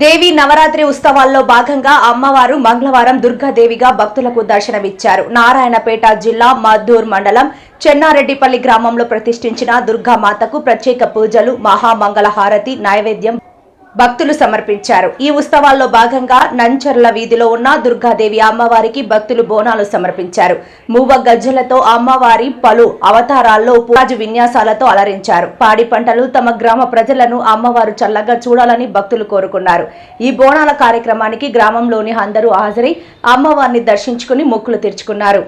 దేవి నవరాత్రి ఉత్సవాల్లో భాగంగా అమ్మవారు మంగళవారం దుర్గాదేవిగా భక్తులకు దర్శనమిచ్చారు. నారాయణపేట జిల్లా మద్దూర్ మండలం చెన్నారెడ్డిపల్లి గ్రామంలో ప్రతిష్ఠించిన దుర్గామాతకు ప్రత్యేక పూజలు మహామంగళహారతి నైవేద్యం భక్తులు సమర్పించారు. ఈ ఉత్సవాల్లో భాగంగా నంచర్ల వీధిలో ఉన్న దుర్గాదేవి అమ్మవారికి భక్తులు బోనాలు సమర్పించారు. మూవ గజ్జలతో అమ్మవారి పలు అవతారాల్లో పూజ విన్యాసాలతో అలరించారు. పాడి పంటలు తమ గ్రామ ప్రజలను అమ్మవారు చల్లగా చూడాలని భక్తులు కోరుకున్నారు. ఈ బోనాల కార్యక్రమానికి గ్రామంలోని అందరూ హాజరై అమ్మవారిని దర్శించుకుని మొక్కులు తీర్చుకున్నారు.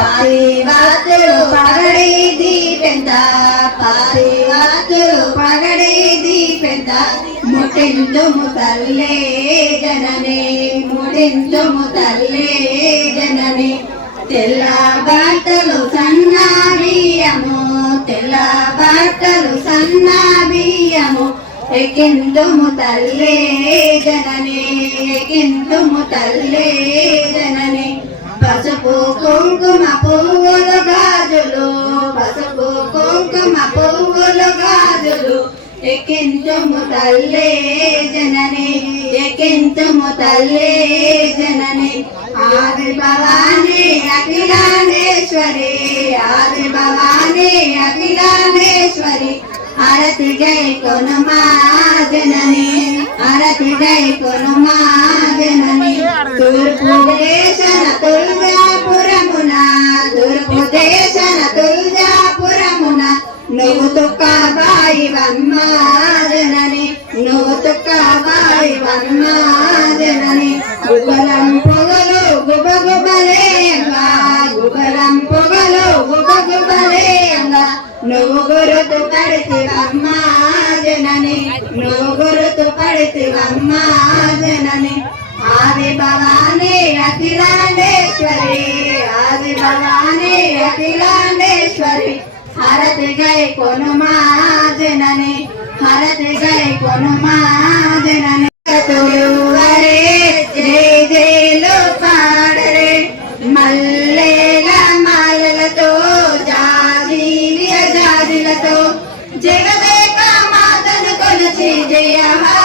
పారివాతులు పగడి దీపెంత పారివాతులు పగడి దీపెంత. ముటింతుము తల్లే జనని ముటింతుము తల్లే జనని తెల్ల బట్టలు సన్న బియ్యము తెల్ల బట్టలు సన్న బియ్యము ఎకిందుము తల్లే జనని ఎకిందుము తల్లే జనని పసుపు కుంకుమ పువ్వులు గాజులు. పసుపు కుంకుమ పువ్వులు గాజులు. ఎక్కించుము తల్లే జనని ఎక్కించుము తల్లే జనని. ఆది భవాని అఖిలానేశ్వరి ఆది భవాని అఖిలానేశ్వరి आरती जय को नमा जननी आरती जय को नमा जननी दुर्गुदेशन तुलजापुरमुना दुर्गुदेशन तुलजापुरमुना నువ్వు గుర్తు పడితివమ్మా జనని. నువ్వు జనని. హరతి గై కొనుమా జనని గై కొనుమా Shri Jaya Maharaj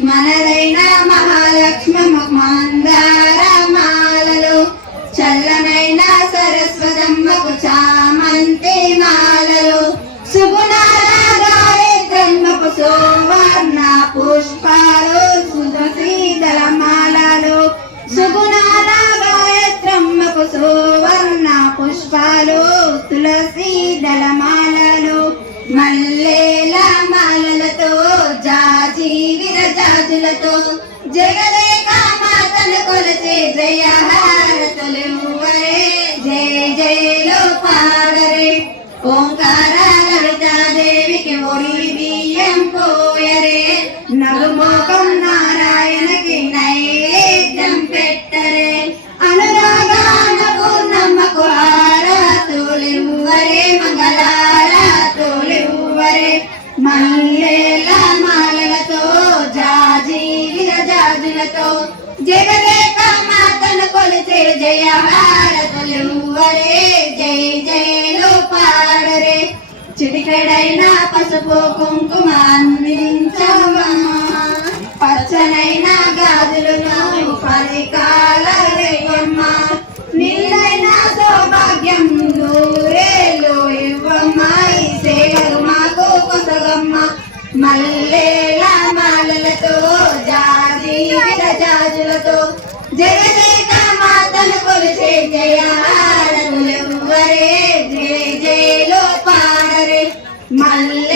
మనదైన జయ పాడరే పసుపు కుంకుమ అందించమా పచ్చనైనా గాజులు పరికా Malena.